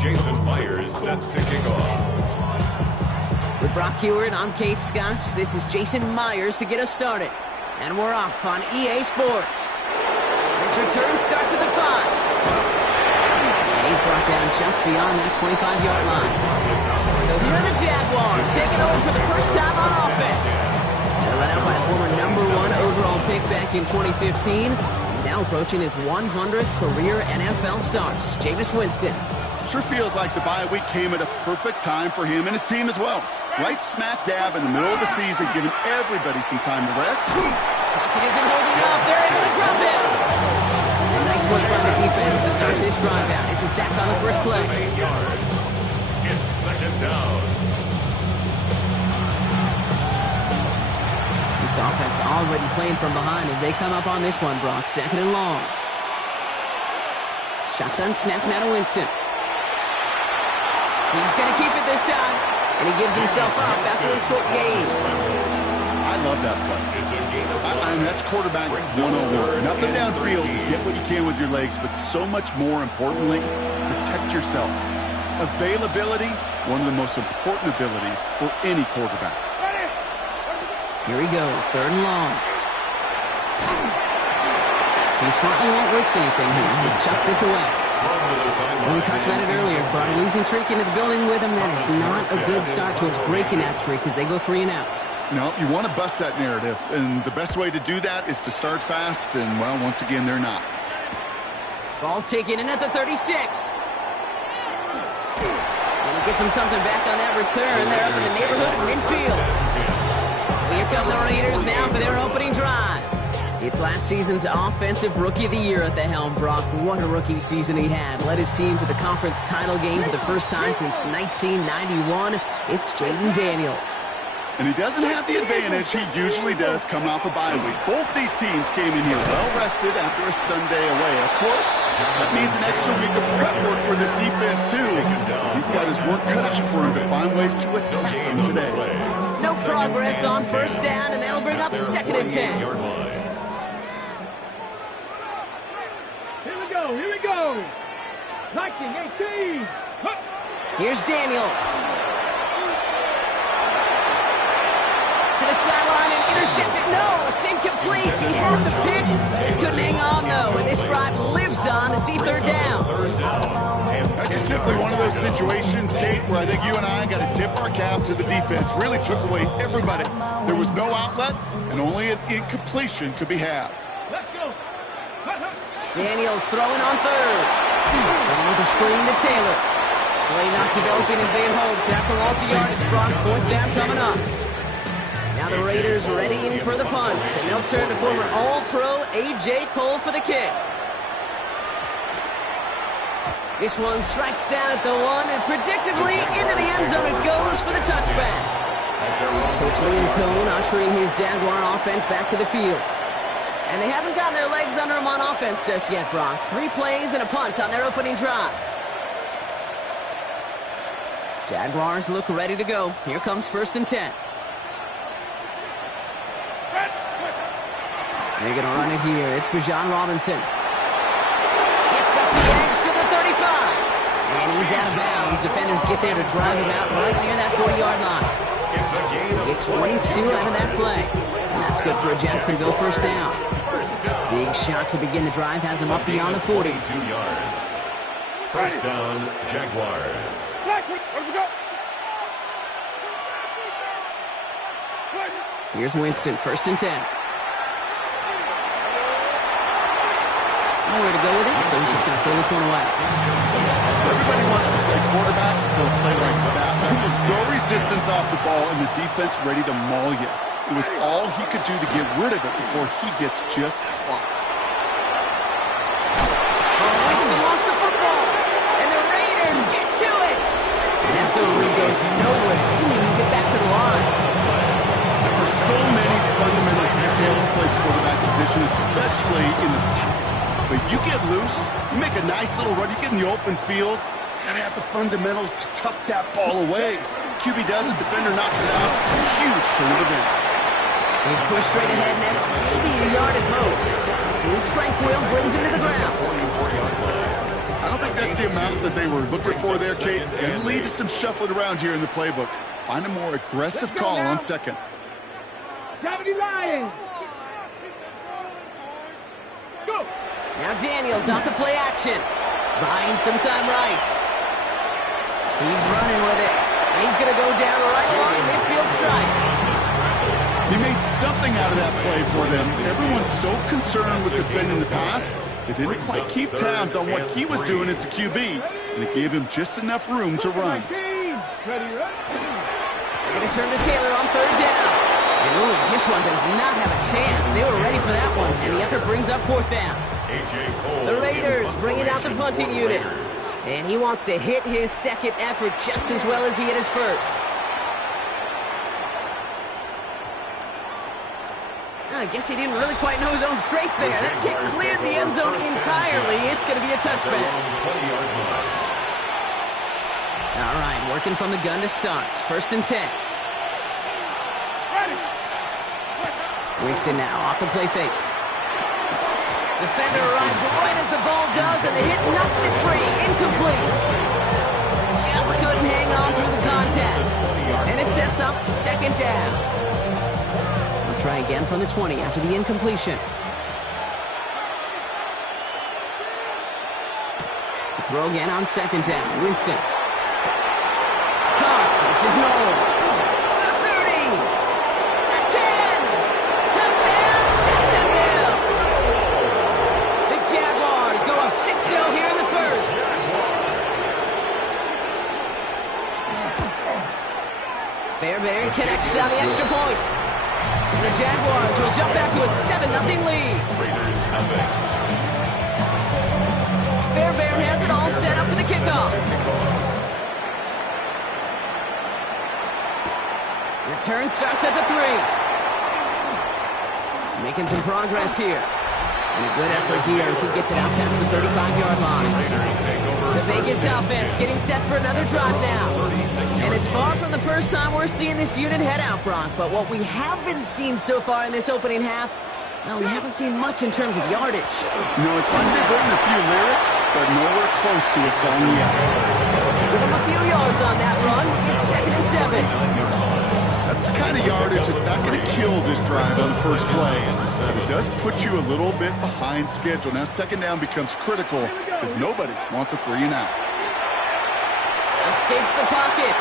Jason Myers set to kick off. With Brock Hewitt, I'm Kate Scotts. This is Jason Myers to get us started. And we're off on EA Sports. This return starts at the 5. And he's brought down just beyond that 25-yard line. So here are the Jaguars taking over for the first time on offense. They're run out by a former #1 overall pick back in 2015. He's now approaching his 100th career NFL starts. Jameis Winston. Sure feels like the bye week came at a perfect time for him and his team as well. Right smack dab in the middle of the season, giving everybody some time to rest. Pocket isn't holding up. They're able to drop him. A nice work by the defense to start this drive out. It's a sack on the first play. 8 yards. It's second down. This offense already playing from behind as they come up on this one, Brock. Second and long. Shotgun snap now to Winston. He's going to keep it this time. And he gives himself up after a short gain. I love that play. I mean, that's quarterback 101. Nothing downfield. You get what you can with your legs, but so much more importantly, protect yourself. Availability, one of the most important abilities for any quarterback. Here he goes, third and long. He smartly won't risk anything here. Just chucks this away. We talked about it earlier. Brought a losing streak into the building with him. That is not a good start towards breaking that streak as they go 3 and out. No, you want to bust that narrative, and the best way to do that is to start fast, and, well, once again, they're not. Ball taken in at the 36. And he gets him something back on that return. They're up in the neighborhood of midfield. So here come the Raiders now for their opening drive. It's last season's Offensive Rookie of the Year at the helm, Brock. What a rookie season he had. Led his team to the conference title game for the first time since 1991. It's Jaden Daniels. And he doesn't have the advantage he usually does coming off a bye week. Both these teams came in here well-rested after a Sunday away. Of course, that means an extra week of prep work for this defense, too. He's got his work cut out for him to find ways to attack them today. No progress on first down, and that'll bring up second and 10. Here we go. 19-18. Here's Daniels. To the sideline and intercepted. No, it's incomplete. He had the pick. Just couldn't hang on, though. And this drive lives on to see third down. That's just simply one of those situations, Kate, where I think you and I got to tip our cap to the defense. Really took away everybody. There was no outlet, and only an incompletion could be had. Let's go. Daniels throwing on third. Going with the screen to Taylor. Play not developing as they had hoped. That's a loss of yardage. Brock, fourth down coming up. Now the Raiders readying for the punts, and they'll turn to former All-Pro A.J. Cole for the kick. This one strikes down at the 1, and predictably into the end zone it goes for the touchback. Coach Liam Cohn ushering his Jaguar offense back to the field. And they haven't gotten their legs under them on offense just yet, Brock. 3 plays and a punt on their opening drive. Jaguars look ready to go. Here comes first and 10. They're going to run it here. It's Bijan Robinson. Gets up the edge to the 35. And he's out of bounds. Defenders get there to drive him out right near that 40-yard line. It's 22 out of that play. And that's good for a Jacksonville first down. Big shot to begin the drive has him up beyond the 40. 2 yards. First down, Jaguars. Here's Winston, first and 10. Nowhere to go with it, so he's just going to throw this one away. Everybody wants to play quarterback until a play like that. There was no resistance off the ball, and the defense ready to maul you. It was all he could do to get rid of it before he gets just clocked. Winston lost the football, and the Raiders get to it. And that's over. He goes nowhere. He didn't even get back to the line. There are so many fundamental details to play quarterback position, especially in the pocket. But you get loose, you make a nice little run, you get in the open field, you gotta have the fundamentals to tuck that ball away. QB does it, defender knocks it out. Huge turn of events. He's pushed straight ahead, and that's maybe a yard at most. tranquil, brings him to the ground. 44-yard line. I don't think that's the amount that they were looking for there, Kate. And lead to some shuffling around here in the playbook. Find a more aggressive call on second. Gravity Lions! Go! Now Daniels off the play action. Buying some time right. He's running with it. And he's going to go down right along midfield stripe. He made something out of that play for them. Everyone's so concerned with defending the pass, they didn't quite keep tabs on what he was doing as a QB. And it gave him just enough room to run. They're going to turn to Taylor on third down. And ooh, this one does not have a chance. They were ready for that one. And the effort brings up fourth down. The Raiders bringing out the punting unit. And he wants to hit his second effort just as well as he hit his first. I guess he didn't really quite know his own strength there. That kick cleared the end zone entirely. It's going to be a touchback. All right, working from the gun to start. First and 10. Winston now off the play fake. Defender arrives right as the ball does, and the hit knocks it free. Incomplete. Just couldn't hang on through the contact. And it sets up second down. We'll try again from the 20 after the incompletion. To throw again on second down. Winston. Cox. This is Nolan. The 30. The 10. Touchdown, Jacksonville. The Jaguars go up 6-0 here in the first. Fairbairn connects on the extra point. And the Jaguars will jump out to a 7-0 lead. Raiders have it. Fairbairn has it all set up for the kickoff. Return starts at the 3. Making some progress here. And a good effort here as he gets it out past the 35-yard line. The Vegas offense getting set for another drive now. And it's far from the first time we're seeing this unit head out, Brock. But what we haven't seen so far in this opening half, well, we haven't seen much in terms of yardage. You know, it's like they've written a few lyrics, but nowhere close to a song yet. Give them a few yards on that run. It's 2nd and 7. That's the kind of yardage that's not going to kill this drive on the first play. But it does put you a little bit behind schedule. Now, second down becomes critical because nobody wants a 3-and-out. Escapes the pocket.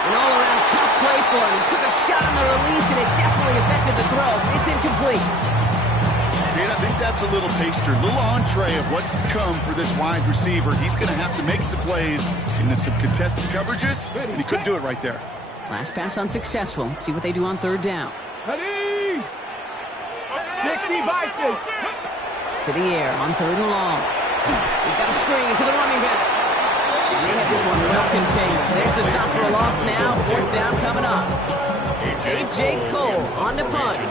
An all-around tough play for him. He took a shot on the release, and it definitely affected the throw. It's incomplete. And I think that's a little taster, a little entree of what's to come for this wide receiver. He's going to have to make some plays into some contested coverages, and he couldn't do it right there. Last pass unsuccessful. Let's see what they do on third down. Ready! 60 devices! To the air on third and long. We've got a screen to the running back. And they have this one well contained. There's the stop for a loss now. Fourth down coming up. A.J. Cole on the punt.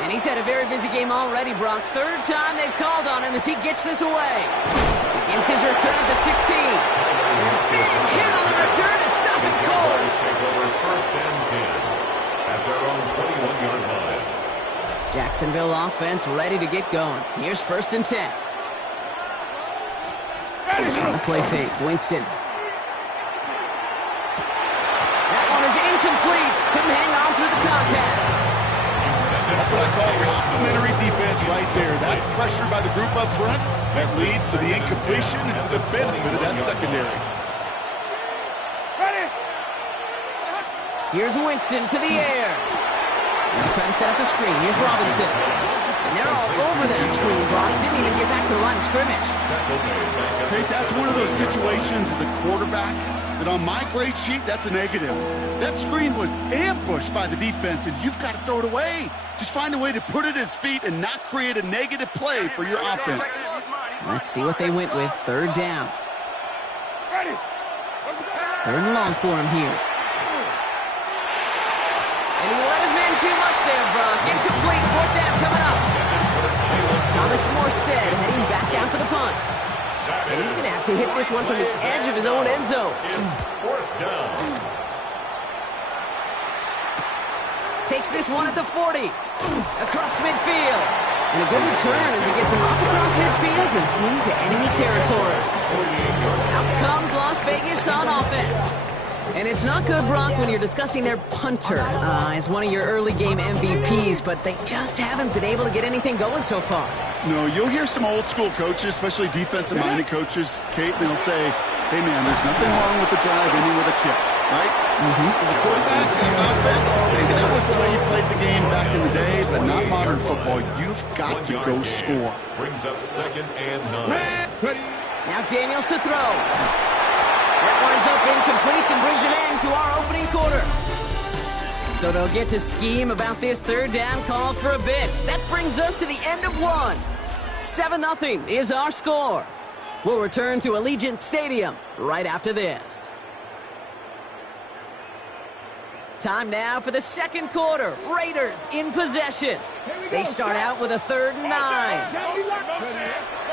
And he's had a very busy game already, Brock. Third time they've called on him as he gets this away. Begins his return at the 16. And a big hit on the return to stop it cold. Take over first and 10 at their own 21-yard line. Jacksonville offense ready to get going. Here's first and 10. On the play fake, Winston. That one is incomplete. Couldn't hang on through the contact. That's what I call complimentary defense right there. That pressure by the group up front, that leads to the incompletion and to the benefit of that secondary. Here's Winston to the air. Now trying to set up the screen. Here's Robinson. And they're all over that screen, Brock. Didn't even get back to the line of scrimmage. Okay, that's one of those situations as a quarterback that on my grade sheet, that's a negative. That screen was ambushed by the defense, and you've got to throw it away. Just find a way to put it at his feet and not create a negative play for your offense. Let's see what they went with. Third down. Third and long for him here. And he let his man too much there, Brock. Incomplete. Fourth down coming up. Thomas Morstead heading back out for the punt. And he's going to have to hit this one from the edge of his own end zone. Fourth down. Takes this one at the 40. Across midfield. And a good return as he gets him up across midfield and into enemy territory. Out comes Las Vegas on offense. And it's not good, Brock, when you're discussing their punter as one of your early game MVPs, but they just haven't been able to get anything going so far. No, you'll hear some old school coaches, especially defensive-minded coaches, Kate, and they'll say, hey, man, there's nothing wrong with the drive ending with a kick, right? As a quarterback, as offense, maybe that was the way you played the game back in the day, but not modern football. You've got to go score. Brings up 2nd and 9. Now Daniels to throw. That winds up incomplete and brings an end to our opening quarter. So they'll get to scheme about this 3rd down call for a bit. That brings us to the end of one. 7-0 is our score. We'll return to Allegiant Stadium right after this. Time now for the 2nd quarter. Raiders in possession. They start out with a 3rd and 9.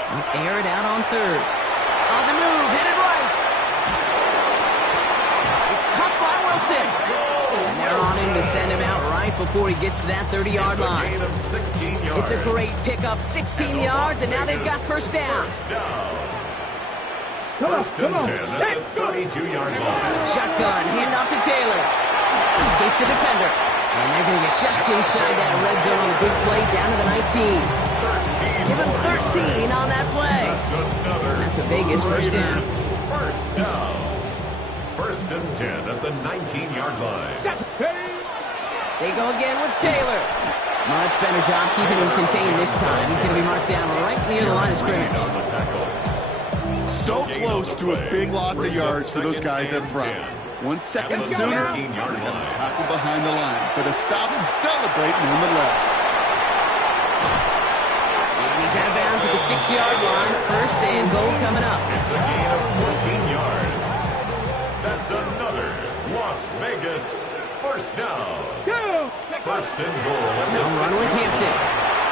They'll air it out on 3rd. On the move, headed right. It's caught by Wilson. And they're on him to send him out right before he gets to that 30-yard line. It's a great pickup, 16 yards, and now they've got 1st down. 1st and 10 at the 32-yard line. Shotgun, handoff to Taylor. Escapes the defender. And they're going to get just inside that red zone on a big play down to the 19. Give him 13 on that play. That's a Vegas 1st down. 1st down. 1st and 10 at the 19-yard line. They go again with Taylor. Much better job keeping him contained this time. He's going to be marked down right near the line of scrimmage. On the tackle. So close to a big loss of yards for those guys up front. 1 second sooner, they got a tackle behind the line, but a stop to celebrate nonetheless. And he's out of bounds at the 6-yard line. 1st and goal coming up. It's a gain of 14 yards. That's another Las Vegas 1st down. 1st and goal. Now run with Hampton.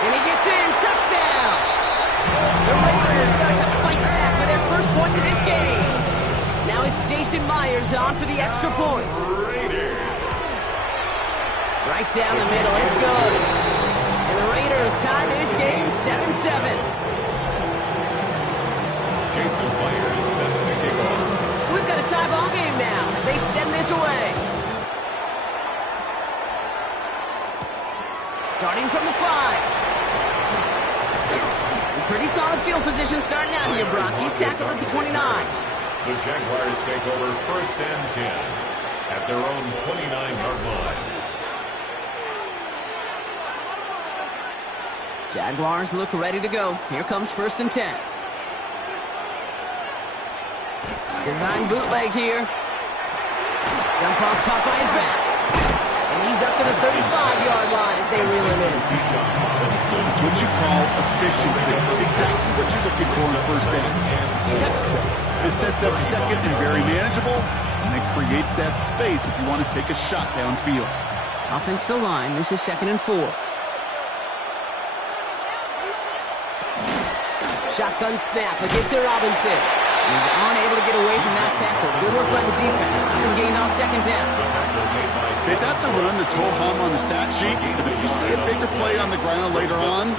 And he gets in. Touchdown! The Raiders start to fight back for their 1st points of this game. Now it's Jason Myers on for the extra point. Raiders. Right down the middle. It's good. And the Raiders tie this game 7-7. Jason Myers set to kick off. So we've got a tie ball game now as they send this away. Starting from the 5. Pretty solid field position starting out here, Brock. He's tackled at the 29. The Jaguars take over 1st and 10 at their own 29-yard line. Jaguars look ready to go. Here comes 1st and 10. Design bootleg here. Dump off caught by his back. And he's up to the 35-yard line as they reel him in. It's what you call efficiency. Exactly what you're looking for in 1st down. Textbook. It sets up 2nd and very manageable, and it creates that space if you want to take a shot downfield. Offensive line. This is 2nd and 4. Shotgun snap. A give to Robinson. He's unable to get away from that tackle. Good work by the defense. Nothing gained on 2nd down. Okay, that's a run that's ho-hum on the stat sheet, but if you see a bigger play on the ground later on,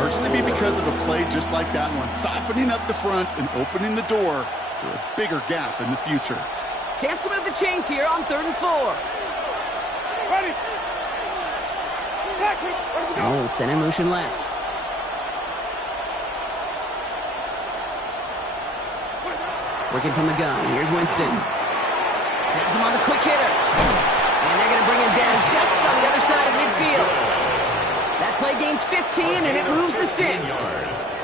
largely be because of a play just like that one, softening up the front and opening the door for a bigger gap in the future. Chance to move the chains here on 3rd and 4. Ready. Oh, center motion left. Working from the gun. Here's Winston. Has him on the quick hitter. And they're going to bring him down just on the other side of midfield. That play gains 15, and it moves the sticks.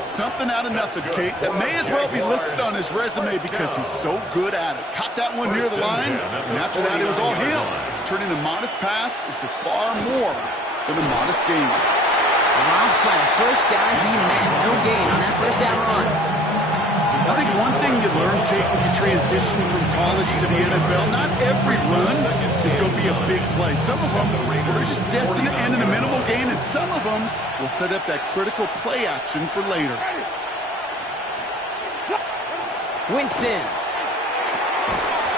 Something out of nothing, Kate. That may as well be listed on his resume because he's so good at it. Caught that one near the line, and after that, it was all him. Turning a modest pass into far more than a modest gain. Dropped by the first guy he met. No gain on that 1st down run. I think one thing you learn, Kate, when you transition from college to the NFL, not every run is going to be a big play. Some of them are just destined to end in a minimal gain, and some of them will set up that critical play action for later. Winston.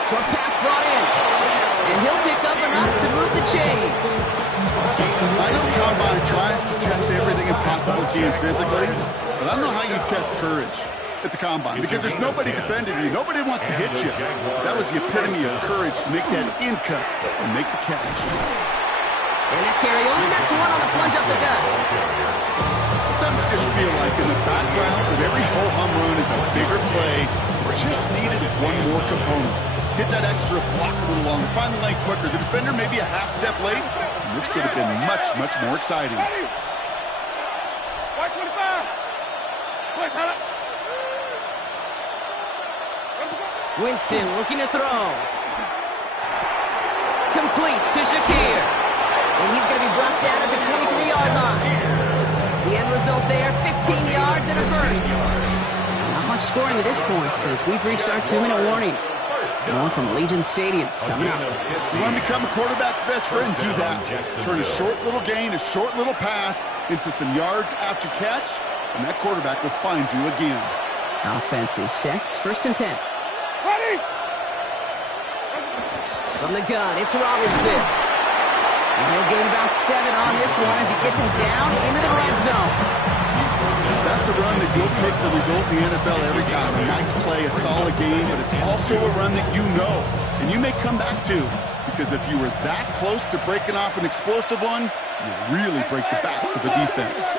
Short pass brought in. And he'll pick up enough to move the chains. I know the Combine tries to test everything it possibly possibly can physically, but I don't know how you test courage at the combine, because there's nobody defending you. Nobody wants to hit you. That was the epitome of courage to make that in cut and make the catch. And that carry only gets one on the plunge up the gut. Sometimes I just feel like in the background of every ho-hum run is a bigger play. Just needed one more component. Hit that extra block a little longer. Find the lane quicker. The defender may be a half step late, and this could have been much, much more exciting. Winston looking to throw. Complete to Shakir. And he's going to be brought down at the 23-yard line. The end result there, 15 yards and a first. Not much scoring at this point, as we've reached our 2-minute warning. More from Allegiant Stadium coming up. You want to become a quarterback's best friend? Do that. Turn a short little gain, a short little pass into some yards after catch, and that quarterback will find you again. Offense is set. 1st and 10. Ready? From the gun, it's Robinson. And he'll gain about 7 on this one as he gets him down into the red zone. That's a run that you'll take the result in the NFL every time. A nice play, a solid game, but it's also a run that you know, and you may come back to, because if you were that close to breaking off an explosive one, you really break the backs of a defense.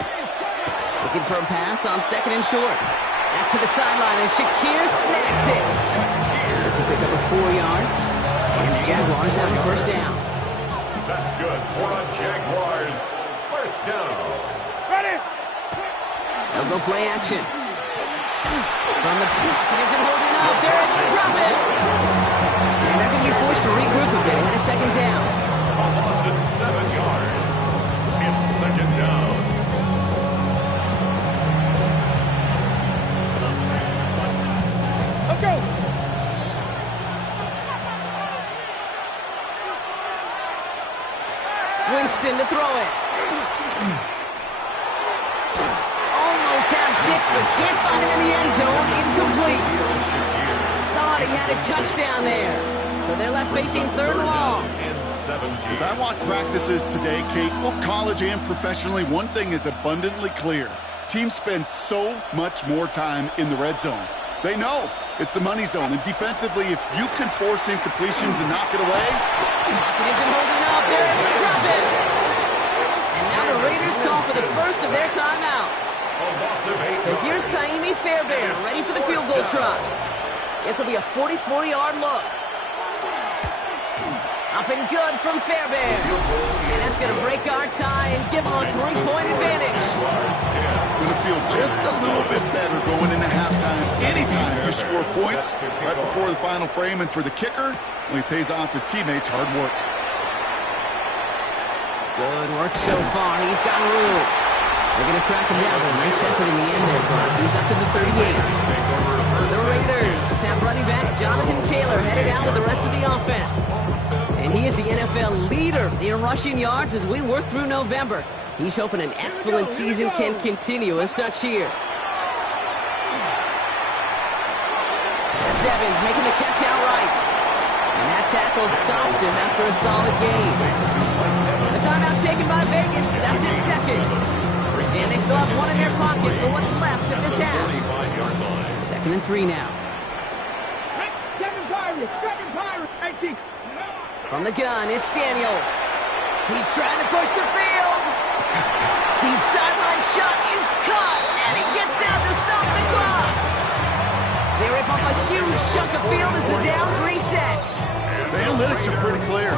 Looking for a pass on 2nd and short. Back to the sideline, and Shakir snags it. It's a pickup of 4 yards, and the Jaguars have a 1st down. That's good for a Jaguars 1st down. Ready? They'll go play action. From the pocket, isn't holding up. They're able to drop it. And they're going to be forced to regroup a bit and a 2nd down. A loss of 7 yards. It's 2nd down. Let's go. Winston to throw it. Almost had 6, but can't find him in the end zone. Incomplete. Thought he had a touchdown there. So they're left facing 3rd and long. As I watch practices today, Kate, both college and professionally, one thing is abundantly clear. Teams spend so much more time in the red zone. They know it's the money zone, and defensively, if you can force incompletions and knock it away. Pocket isn't holding up. They're able to drop it. And now the Raiders call for the first of their timeouts. So here's Kaimi Fairbairn, ready for the field goal try. This will be a 44-yard look. Up and good from Fairbairn. And that's going to break our tie and give them a 3-point advantage. Going to feel just a little bit better going into halftime. Anytime you score points right before the final frame, and for the kicker, well, he pays off his teammates' hard work. Good work so far. He's got room. They're going to track him down. A nice effort in the end there, Brock. He's up to the 38. The Raiders have running back Jonathan Taylor headed out with the rest of the offense. And he is the NFL leader in rushing yards as we work through November. He's hoping an excellent season can continue as such here. That's Evans making the catch outright. And that tackle stops him after a solid gain. A timeout taken by Vegas. That's it, 2nd. And they still have 1 in their pocket for what's left of this half. 2nd and 3 now. Second Pirates, 18. From the gun, it's Daniels. He's trying to push the field. Deep sideline shot is caught, and he gets out to stop the clock. They rip off a huge chunk of field as the downs reset. The analytics are pretty clear.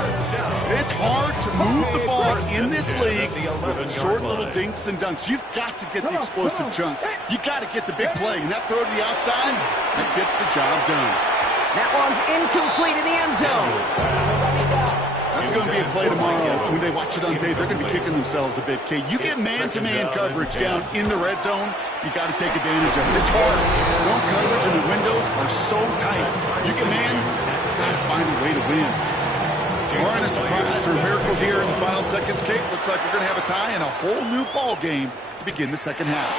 It's hard to move the ball in this league with short little dinks and dunks. You've got to get the explosive chunk. You got to get the big play, and that throw to the outside, that gets the job done. That one's incomplete in the end zone. That's going to be a play tomorrow. When they watch it on tape, they're going to be kicking themselves a bit. Kate, you get man-to-man coverage down in the red zone, you got to take advantage of it. It's hard. Zone coverage and the windows are so tight. You get man, got to find a way to win. Barring a surprise or a miracle here in the final seconds, Kate, looks like we're going to have a tie and a whole new ball game to begin the second half.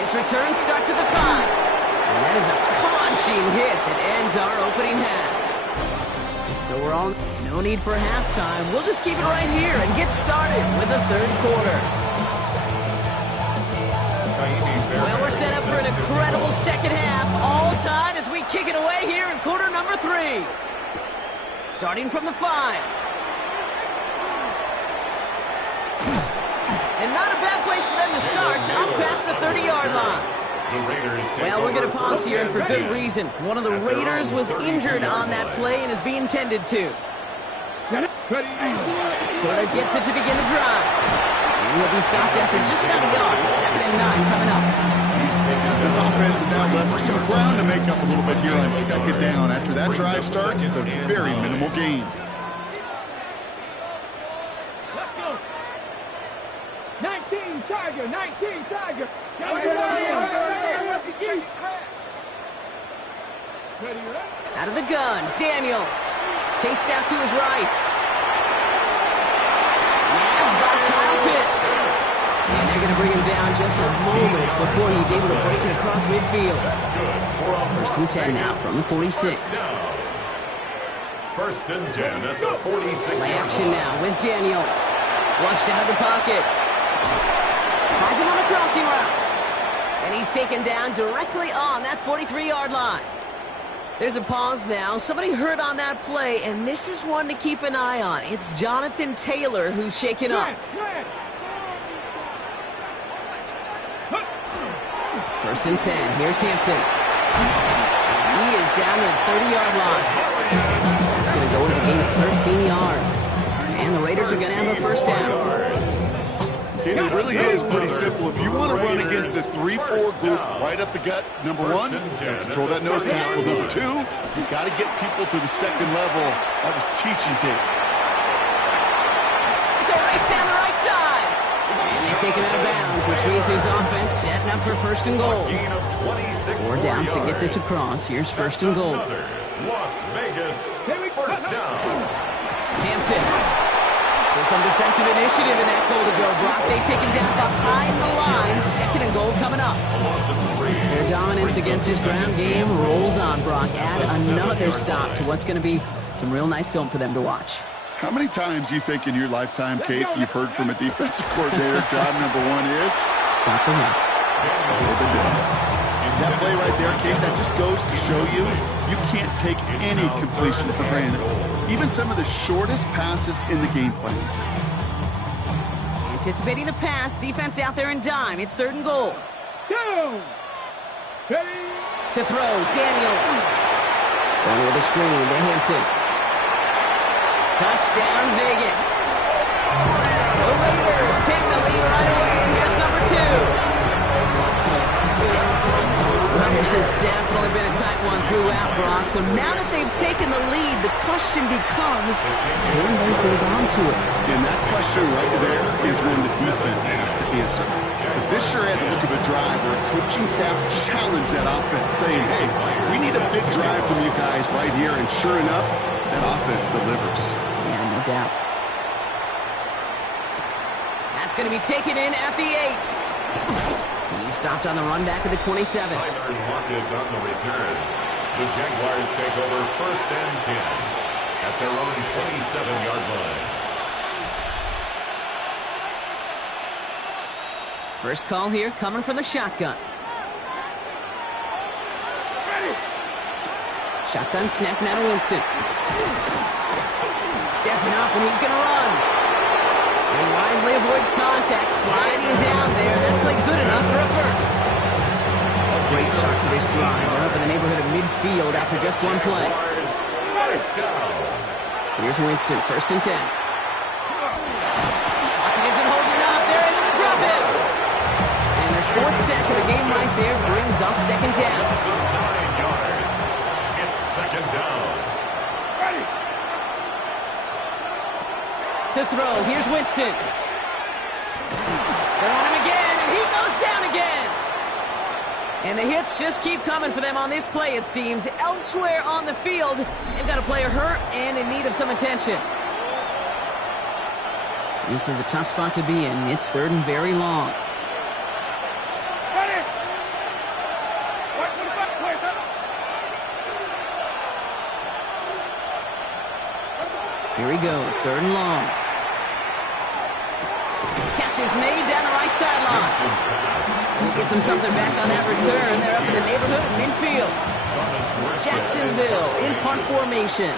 His return starts at the 5. And that is a crunching hit that ends our opening half. So we're all no need for halftime. We'll just keep it right here and get started with the 3rd quarter. an incredible second half. All tied as we kick it away here in quarter number 3. Starting from the 5. And not a bad place for them to start, up past the 30-yard line. Well, we're going to pause here, and for good reason. One of the Raiders was injured on that play and is being tended to. Taylor gets it to begin the drive. And he'll be stopped after just about a yard. 2nd and 9 coming up. This offense is now left for some ground to make up a little bit here on 2nd down. After that drive starts with a very minimal gain. Let's go. 19 Tiger, 19 Tiger. Out of the gun, Daniels. Chased out to his right. Nabbed by Kyle Pitts. And they're going to bring him down just a moment before he's able to break it across midfield. 1st and 10 now from the 46. 1st and 10 at the 46. Play action now with Daniels. Flushed out of the pocket. Finds him on the crossing route. And he's taken down directly on that 43-yard line. There's a pause now. Somebody hurt on that play, and this is one to keep an eye on. It's Jonathan Taylor who's shaken up. 1st and 10. Here's Hampton. He is down to the 30-yard line. That's going to go as a gain of 13 yards. And the Raiders are going to have a 1st down. It really is pretty simple. If you want to run against a 3-4 group right up the gut, number 1, control that nose tackle. Number 2, you got to get people to the 2nd level. That was teaching tape. It's a race down the right side. And they take him out of bounds, which means his offense setting up for 1st and goal. 4 downs to get this across. Here's 1st and goal. Las Vegas, 1st down. Hampton. So some defensive initiative in that goal to go. Brock, they take him down behind the line. 2nd and goal coming up. Their dominance against his ground game rolls on, Brock. Add another stop to what's going to be some real nice film for them to watch. How many times do you think in your lifetime, Kate, you've heard from a defensive coordinator, job number 1 is? Stop the run. That play right there, Kate, that just goes to show you, you can't take any completion for granted. Even some of the shortest passes in the game plan. Anticipating the pass, defense out there in dime. It's 3rd and goal. Down. Ready. To throw, Daniels. Going with a screen to Hampton. Touchdown, Vegas. The Raiders take the lead right away in half number 2. Well, this has definitely been a tight one throughout, Brock. So now that they've taken the lead, the question becomes, can they hold on to it? And that question right there is one the defense has to answer. But this sure had the look of a drive where a coaching staff challenged that offense, saying, hey, we need a big drive from you guys right here. And sure enough, that offense delivers. Yeah, no doubt. That's going to be taken in at the 8. He stopped on the run back at the 27. Tyler Lockett on the return. The Jaguars take over 1st and 10 at their own 27-yard line. First call here coming from the shotgun. Shotgun snap now to Winston. Stepping up, and he's going to run. And he wisely avoids contact, sliding down there. That played good enough for a 1st. A great start to this drive. They're up in the neighborhood of midfield after just one play. Here's Winston, 1st and 10. Lockett isn't holding up. They're able to drop him. And their 4th sack of the game right there brings up 2nd down. 9 yards. It's 2nd down. To throw, here's Winston. They're on him again, and he goes down again. And the hits just keep coming for them on this play, it seems. Elsewhere on the field, they've got a player hurt and in need of some attention. This is a tough spot to be in. It's 3rd and very long. Here he goes, 3rd and long. Catch is made down the right sideline. He Gets him something back on that return. They're up in the neighborhood of midfield. Jacksonville in punt formation.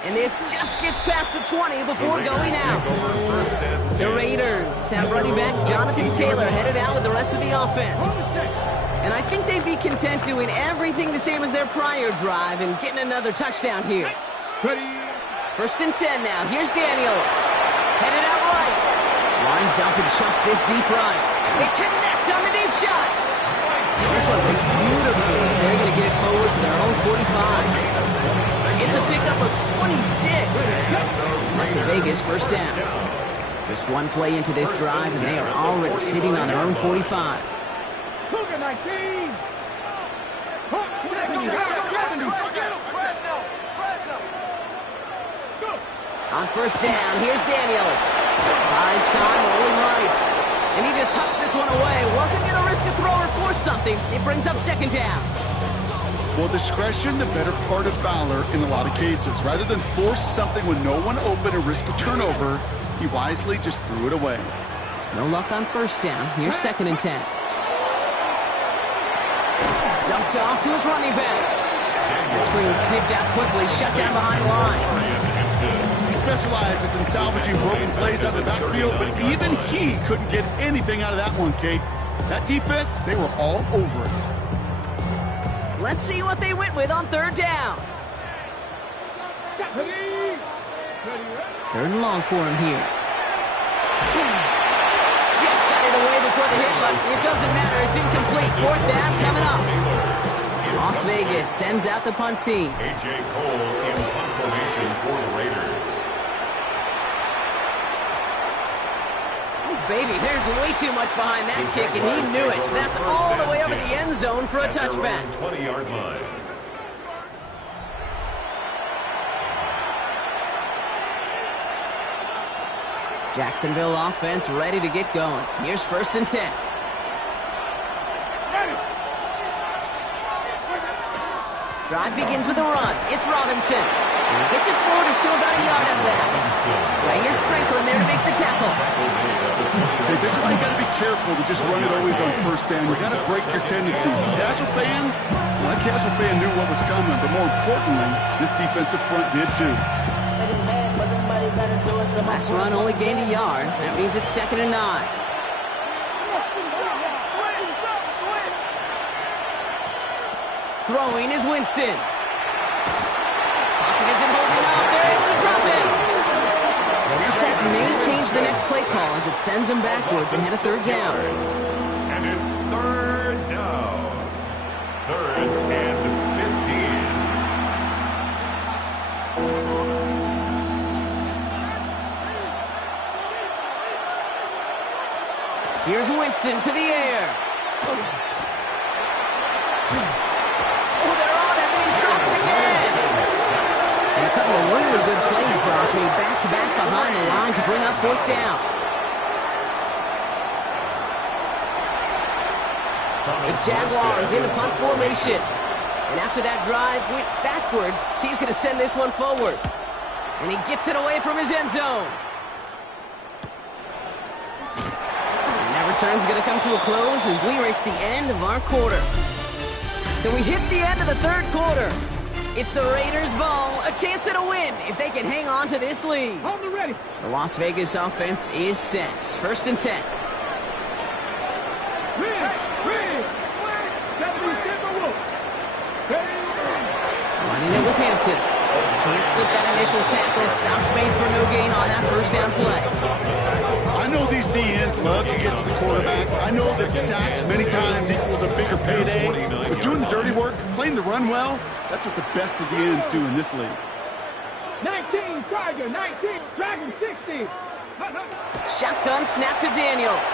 And this just gets past the 20 before going out. The Raiders have running back Jonathan Taylor headed out with the rest of the offense. And I think they'd be content doing everything the same as their prior drive and getting another touchdown here. First and 10 now. Here's Daniels. Headed out right. Lines up and chucks this deep right. They connect on the deep shot. And this one works beautifully as they're going to get it forward to their own 45. It's a pickup of 26. That's a Vegas first down. Just one play into this drive, and they are already sitting on their own 45. Cougar 19. On first down, here's Daniels. Buys time, rolling right. And he just hucks this one away. Wasn't going to risk a throw or force something. It brings up second down. Well, discretion, the better part of valor in a lot of cases. Rather than force something with no one open and risk a turnover, he wisely just threw it away. No luck on first down. Here's second and 10. Dumped off to his running back. That screen sniffed out quickly, shut down behind the line. He specializes in salvaging broken plays out of the backfield, but even he couldn't get anything out of that one, Kate. That defense, they were all over it. Let's see what they went with on third down. Third and long for him here. Just got it away before the hit, but it doesn't matter. It's incomplete. Fourth down coming up. Las Vegas sends out the punt team. A.J. Cole in punt formation for the Raiders. Baby, there's way too much behind that kick, and he knew it. That's all the way over the end zone for a touchback. 20-yard line. Jacksonville offense ready to get going. Here's first and 10. Drive begins with a run. It's Robinson. And he gets it forward to still about a yard out of that. Zaire Franklin there to make the tackle. Okay, this is why you got to be careful to just run it always on first down. You got to break your tendencies. The casual fan, well, that casual fan knew what was coming, but more importantly, this defensive front did too. Last run only gained a yard. That means it's second and 9. Throwing is Winston. Pocket isn't holding up. They're able to drop it. That sack may change the next play call as it sends them backwards and hit a third down. And it's third down. Third and 15. Here's Winston to the air. And a couple of really good plays, Brock, made back-to-back behind the line to bring up fourth down. The Jaguars in the punt formation. And after that drive went backwards, he's going to send this one forward. And he gets it away from his end zone. And that return's going to come to a close as we reach the end of our quarter. So we hit the end of the third quarter. It's the Raiders' ball, a chance at a win if they can hang on to this lead. Hold it ready. The Las Vegas offense is set. First and 10. Running it with Hampton. Can't slip that initial tackle. Stops made for no gain on that first down play. I know these DNs love to get to the quarterback. I know that sacks many times equals a bigger payday. But doing the dirty work, playing to run well, that's what the best of the ends do in this league. 19 Tiger, 19 Dragon 60. Shotgun snap to Daniels.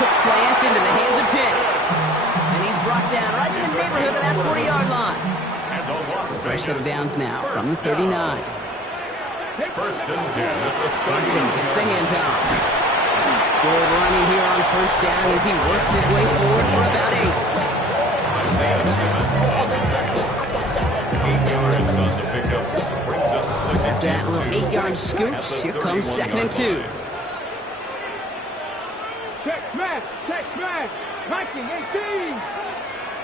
Quick slant into the hands of Pitts. And he's brought down right in the neighborhood of that 40-yard line. So first set of downs now from the 39. First and 10. Bunting gets the handoff. Good running here on first down as he works his way forward for about 8. 8 yards on the pickup. Brings up second After that little 8-yard scoop, here comes 2nd and 2. Check smash, 19, 18.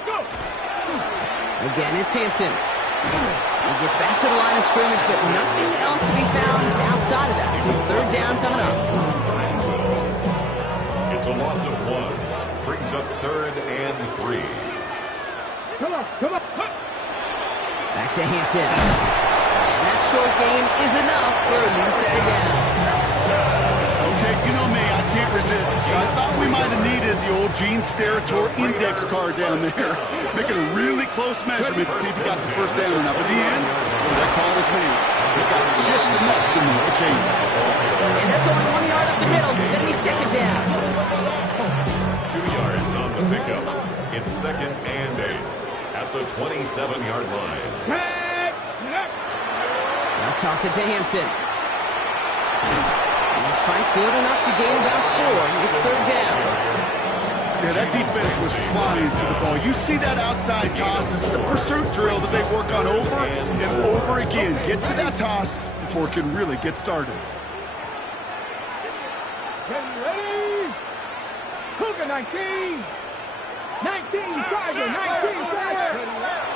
Go. Again, it's Hampton. He gets back to the line of scrimmage, but nothing else to be found outside of that. So 3rd down coming up. It's a loss of 1. Brings up 3rd and 3. Come on. Back to Hampton. And that short gain is enough for a new set of down. Okay, you know me, I can't resist. I thought we might have needed the old Gene Steratore index card down there. Making a really close measurement to see if he got the 1st down or not. But in the end, that call was made. He got just enough to move the chains. And that's only 1 yard up the middle. Gonna be 2nd down. 2 yards on the pickup. It's 2nd and 8 at the 27-yard line. Now toss it to Hampton. He's fight good enough to gain about 4. It's 3rd down. Yeah, that defense was flying to the ball. You see that outside toss. This is a pursuit drill that they work on over and over again. Get to that toss before it can really get started. Ready? Cougar 19. 19, Tiger, 19, Tiger.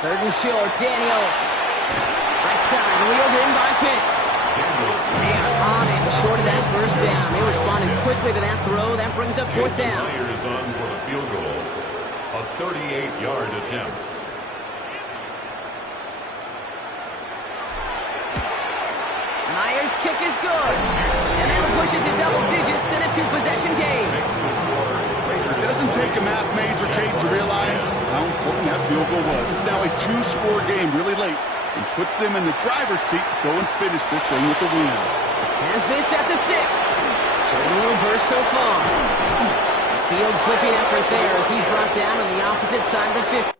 3rd and short, Daniels. Right side, wheeled in by Pitts. They are on him, short of that 1st down. They responded quickly to that throw. That brings up 4th down. Myers on for the field goal. A 38-yard attempt. Myers' kick is good. And that'll push it to double digits in a 2-possession game. It doesn't take a math major, Kate, to realize how important that field goal was. It's now a 2-score game really late and puts them in the driver's seat to go and finish this thing with the win. Has this at the 6. Showing a little burst so far. Field flipping effort there as he's brought down on the opposite side of the 50.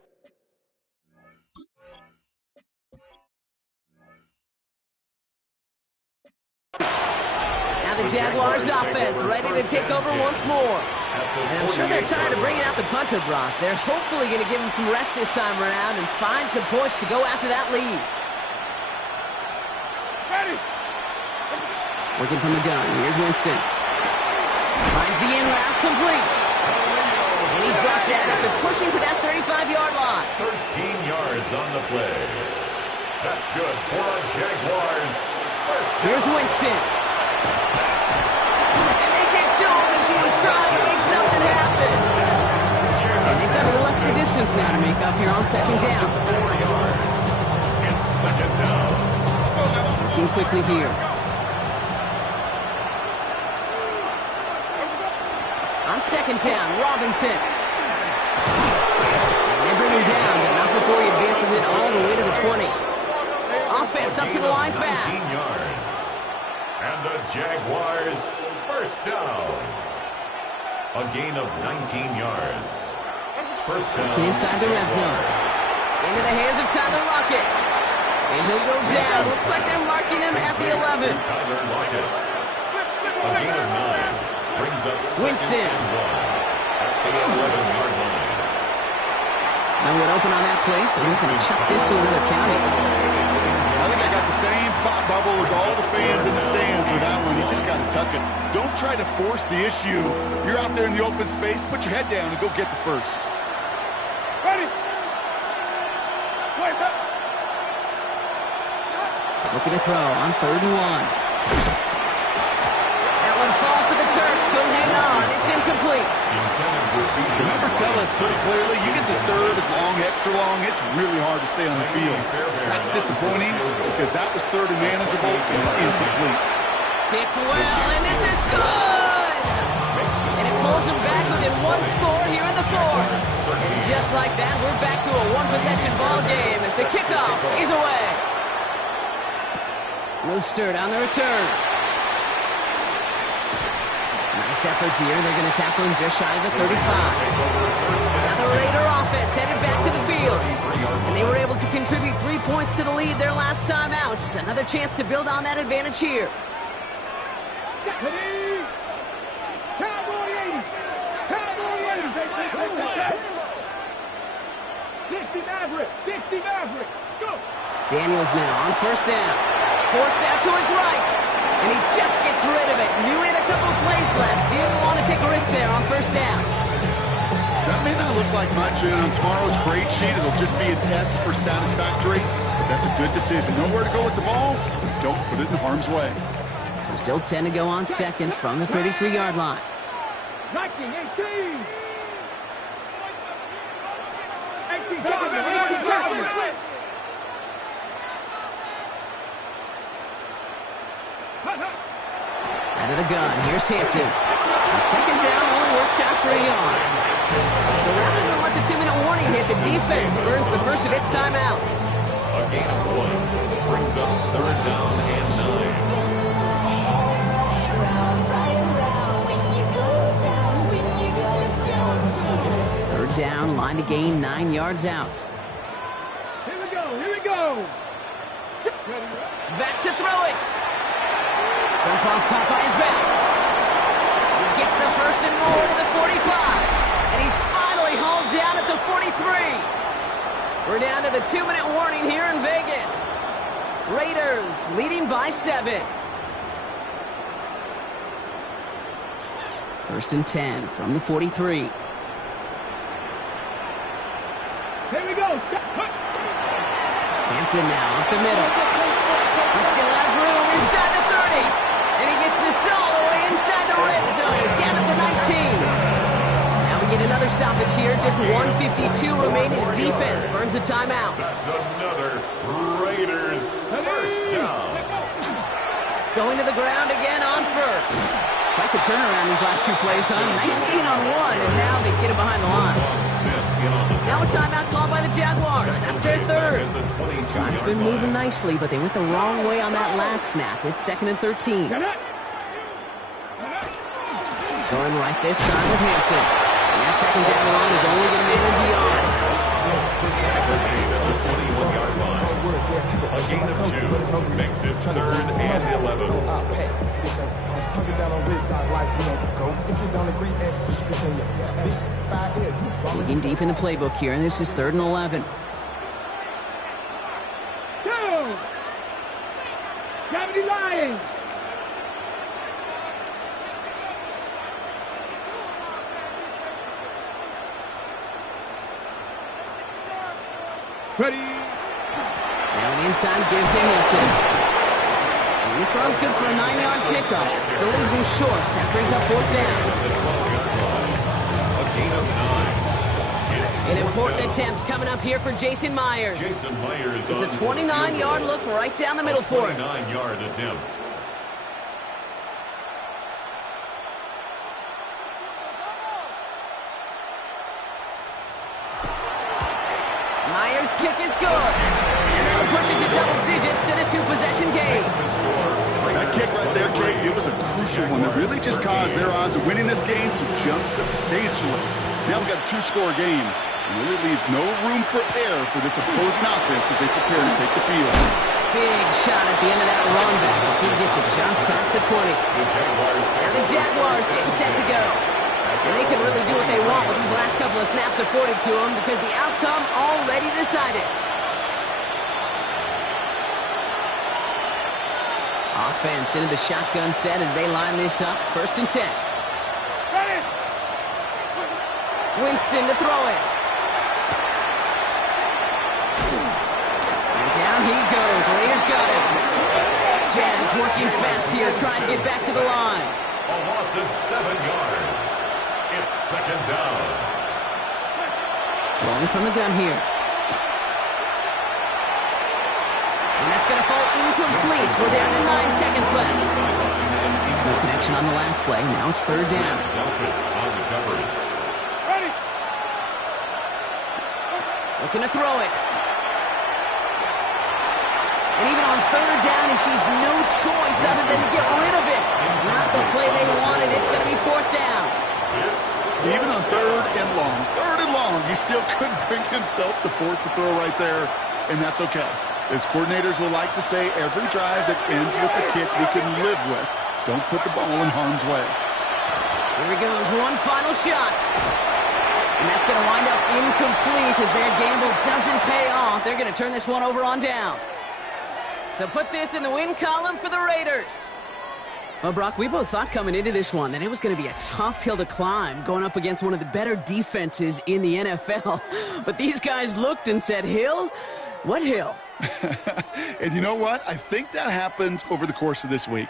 Now the Jaguars offense ready to take over once more. And I'm sure they're tired of bringing out the punter, Brock. They're hopefully going to give him some rest this time around and find some points to go after that lead. Ready. Working from the gun. Here's Winston. Finds the in route complete. And he's brought down after pushing to that 35-yard line. 13 yards on the play. That's good for our Jaguars. Here's Winston. And they get to him as he was trying to make something happen. And they've got a little extra distance now to make up here on 2nd down. 4 yards. It's 2nd down. Working quickly here. On 2nd down, Robinson. And they bring him down, but not before he advances it all the way to the 20. Offense up to the line fast. 19 yards. And the Jaguars 1st down. A gain of 19 yards. 1st down. Inside the red zone. Into the hands of Tyler Lockett. And he'll go down. Looks like they're marking him at the 11. Tyler Lockett. A gain of 9. Brings up Winston. 2nd and 1 at the 11-yard line. No one open on that play, so he's going to chuck this to another county. I think I got the same thought bubble as all the fans in the stands with that one. You just got to tuck it. Don't try to force the issue. You're out there in the open space. Put your head down and go get the 1st. Ready. Wait up. Looking to throw on 3rd and 1. That one falls to the turf. Couldn't hang on. It's incomplete. The numbers tell us pretty clearly, you get to 3rd and long, extra long, it's really hard to stay on the field. That's disappointing because that was 3rd and manageable and incomplete. Kicked well, and this is good! And it pulls them back within 1 score here in the 4th. And just like that, we're back to a 1-possession ball game as the kickoff is away. Mostert on the return. Nice effort here. They're going to tackle him just shy of the 35. Now the Raider offense headed back to the field. And they were able to contribute 3 points to the lead their last time out. Another chance to build on that advantage here. Ready. Cowboy 80. Cowboy 80. 60 Maverick. 60 Maverick. Go. Daniels now on 1st down. Forced out to his right. And he just gets rid of it. Knew he had a couple of plays left. Didn't want to take a risk there on first down. That may not look like much, and on tomorrow's grade sheet, it'll just be an S for satisfactory, but that's a good decision. Know where to go with the ball, don't put it in harm's way. So still 10 to go on second from the 33-yard line. 19, 18. 18, Out of the gun, here's Hampton. And second down only works out for a yard. So rather than let the 2-minute warning hit, the defense burns the first of its timeouts. A gain of 1 brings up third down and 9. Third down, line to gain 9 yards out. Here we go, here we go. Back to throw it. Dump off caught by his back. He gets the first and more to the 45. And he's finally hauled down at the 43. We're down to the 2-minute warning here in Vegas. Raiders leading by 7. First and 10 from the 43. Here we go. Hampton now up the middle. He still has room inside the 30. And he gets this all the way inside the red zone. Down at the 19. Now we get another stoppage here. Just 1:52 remaining. The defense burns a timeout. That's another Raiders first down. Going to the ground again on first. Quite the turnaround these last 2 plays, huh? Nice gain on 1, and now they get him behind the line. Now a timeout called by the Jaguars. That's their third. Drive's been moving nicely, but they went the wrong way on that last snap. It's 2nd and 13. Going right this time with Hampton. And that second down line is only going to manage a yard. A gain of 2 makes it 3rd and 11. Digging deep in the playbook here, and this is 3rd and 11. 2. Gravity Lions. Ready. Now an inside give to Hampton. And this run's good for a 9-yard pickup. Still leaves him short. That brings up 4th down. A gain of 9. An important attempt coming up here for Jason Myers. Jason Myers. It's a 29-yard look right down the middle for him. 29-yard attempt. Myers' kick is good. And that'll push it to double digits in a 2-possession game. That kick right there, Kate, it was a crucial one that really just caused their odds of winning this game to jump substantially. Now we've got a 2-score game. It really leaves no room for error for this opposing offense as they prepare to take the field. Big shot at the end of that run back as he gets it just past the 20. Now the Jaguars getting set to go. And they can really do what they want with these last couple of snaps afforded to them because the outcome already decided. Offense into the shotgun set as they line this up. 1st and 10. Ready. Winston to throw it. And down he goes. Raiders got him. Jags working fast here, trying to get back to the line. A loss of 7 yards. It's 2nd down. Rolling from the gun here. And that's going to fall incomplete. We're down to 9 seconds left. No connection on the last play. Now it's 3rd down. On the coverage. Ready. Looking to throw it. And even on 3rd down, he sees no choice other than to get rid of it. Not the play they wanted. It's going to be 4th down. Even on 3rd and long, he still couldn't bring himself to force the throw right there, and that's okay. As coordinators will like to say, every drive that ends with a kick we can live with. Don't put the ball in harm's way. Here he goes, one final shot. And that's going to wind up incomplete as their gamble doesn't pay off. They're going to turn this one over on downs. So put this in the win column for the Raiders. Well, Brock, we both thought coming into this one that it was going to be a tough hill to climb going up against one of the better defenses in the NFL. But these guys looked and said, Hill? What hill? And you know what? I think that happened over the course of this week.